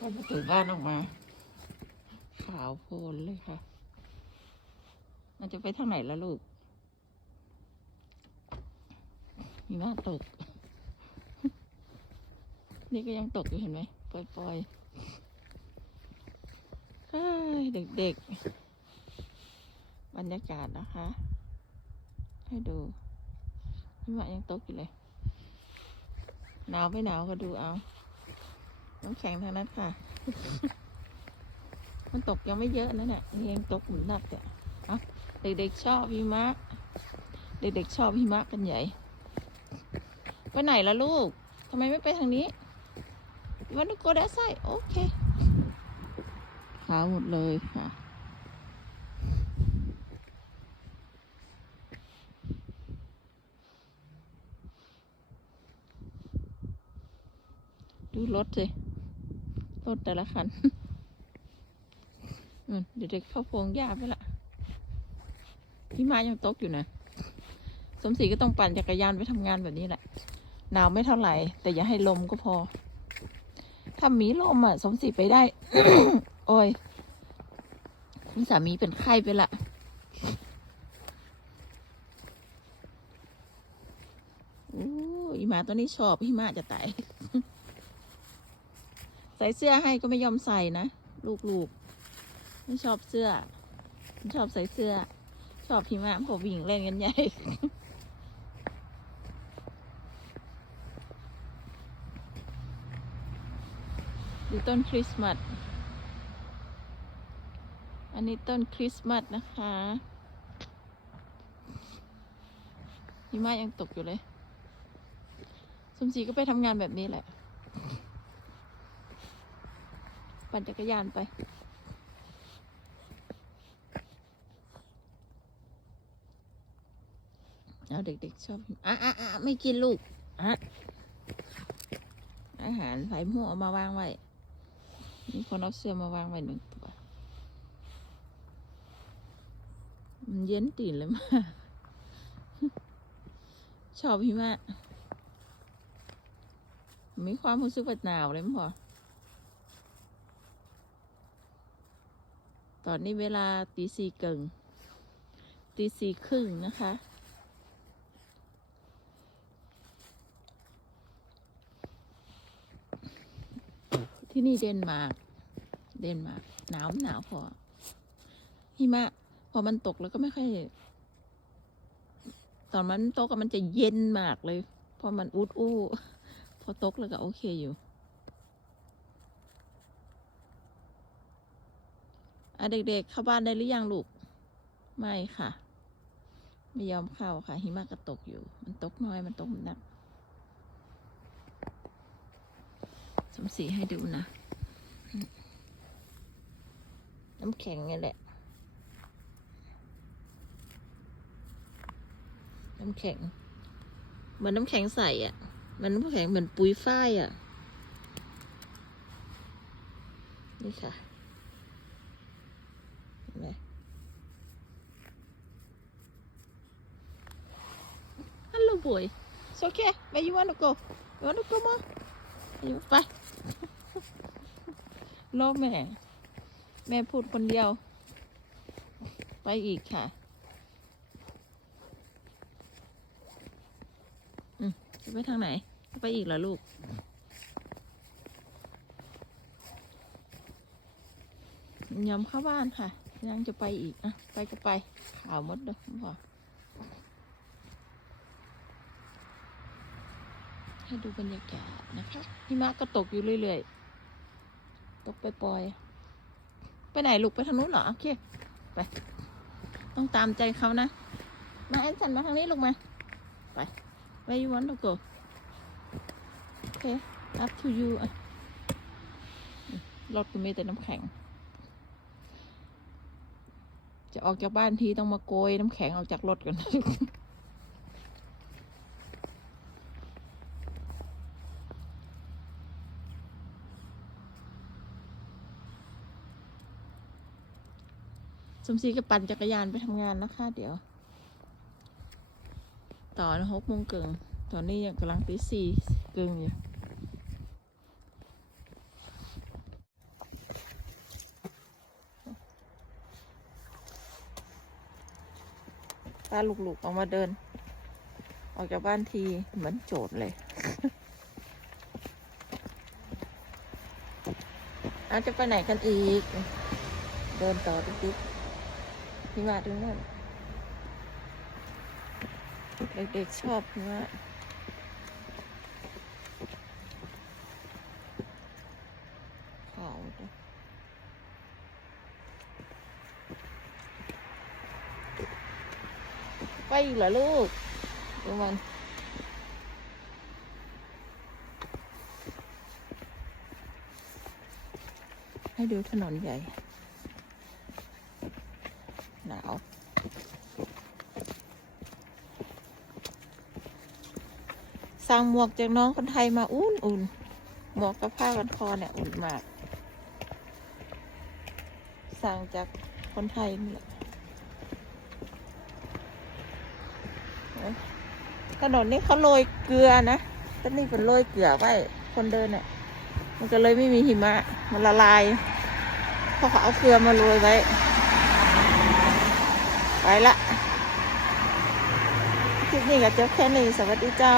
เข้าประตูบ้านออกมา ขาวโพลนเลยค่ะ มันจะไปทางไหนล่ะลูกมีหน้าตก นี่ก็ยังตกอยู่เห็นไหมปล่อยๆเฮ้ยเด็กๆ บรรยากาศนะคะ ให้ดูหิมะยังตกอยู่เลย หนาวไม่หนาวก็ดูเอา น้ำแข็งทางนั้นค่ะ มันตกยังไม่เยอะนะเนี่ยยังตกหนุนหนักอะเอาเด็กๆชอบหิมะ เด็กๆชอบหิมะกันใหญ่ ไปไหนล่ะลูก ทำไมไม่ไปทางนี้วันนี้โกดาไซโอเคขาวหมดเลยค่ะดูรถสิ รถแต่ละคันอืมเด็กๆเข้าพวงหญ้าไปละพี่มายังตกอยู่นะ สมศรีก็ต้องปั่นจักรยานไปทำงานแบบนี้แหละ หนาวไม่เท่าไหร่ แต่อย่าให้ลมก็พอ ถ้ามีลมอะ สมศรีไปได้ โอ้ยคุณสามีเป็นไข้ไปละโอ้ยอีมาตัวนี้ชอบพี่มาจะตาย ใส่เสื้อให้ก็ไม่ยอมใส่นะ ลูกๆ ไม่ชอบเสื้อไม่ชอบใส่เสื้อ ชอบพี่มากผมวิ่งเล่นกันใหญ่ดูต้นคริสต์มาส อันนี้ต้นคริสต์มาสนะคะหิมะยังตกอยู่เลย สมศรีก็ไปทำงานแบบนี้แหละ ปั่นจักรยานไป เอาเด็กๆชอบหิมอะอะอะไม่กินลูก อะ อาหารใส่หม้อเอามาวางไว้ มีคนเอาเสื้อมาวางไว้หนึ่งตัวมันเย็นตื่นเลยมากชอบหิมะมีความรู้สึกว่าหนาวเลยมั้งพอ ตอนนี้เวลาตีสี่เกิงตีสี่ครึ่งนะคะ ที่นี่เดนมาร์ก เดนมาร์กหนาวหนาวพอ หิมะ พอมันตกแล้วก็ไม่ค่อย ตอนมันตกมันจะเย็นมากเลย พอมันอุดอู้ พอตกแล้วก็โอเคอยู่ อะเด็กๆเข้าบ้านได้หรือยังลูก ไม่ค่ะ ไม่ยอมเข้าค่ะ หิมะก็ตกอยู่ มันตกน้อยมันตกหนักสมสีให้ดูนะ น้ำแข็งไงแหละ น้ำแข็ง เหมือนน้ำแข็งใสอะ่ะ มันน้ำแข็งเหมือนปุ๋ยฝ้ายอะ่ะ นี่ค่ะ เห็นไหม Hello boy it's okay where you wanna go you wanna go more อยู่ไปโลกแม่ แม่พูดคนเดียว ไปอีกค่ะอืมจะไปทางไหนจะไปอีกเหรอลูกยอมเข้าบ้านค่ะ ยังจะไปอีกอะ ไปก็ไปข่าวมดเด้อพอ ให้ดูบรรยากาศนะคะหิมะก็ตกอยู่เรื่อยๆ ตกไปปล่อย ไปไหนลูกไปทางนู้นเหรอ โอเค ไป ต้องตามใจเขานะ มาแอนสันมาทางนี้ลูกมา ไป where you want to go โอเค up to you รถก็มีแต่น้ำแข็ง จะออกจากบ้านทีต้องมาโกยน้ำแข็งออกจากรถก่อน สมศรีก็ปั่นจักรยานไปทำงานนะคะ เดี๋ยว ต่อนะหกโมงเกิงตอนนี้ยังกำลังตีสี่เกิงอยู่พาลูกๆออกมาเดิน ออกจากบ้านทีเหมือนโจดเลย อาจจะไปไหนกันอีก เดินต่อติ๊ก พี่ว่าดูนั่นเด็กๆชอบพี่ว่าเขาด้วยไปอีกเหรอลูกดูมันให้ดูถนนใหญ่ หนาว สั่งหมวกจากน้องคนไทยมาอุ่นอุ่นๆหมวกกับผ้ากันคอเนี่ยอุ่นมาก สั่งจากคนไทยนี่แหละถนนนี้เขาโรยเกลือนะต้นนี้เป็นโรยเกลือไว้คนเดินเนี่ยมันก็เลยไม่มีหิมะ มันละลาย เพราะเขาเอาเกลือมาโรยไว้ ไปละคลิปนี้ก็จบแค่นี้ สวัสดีเจ้า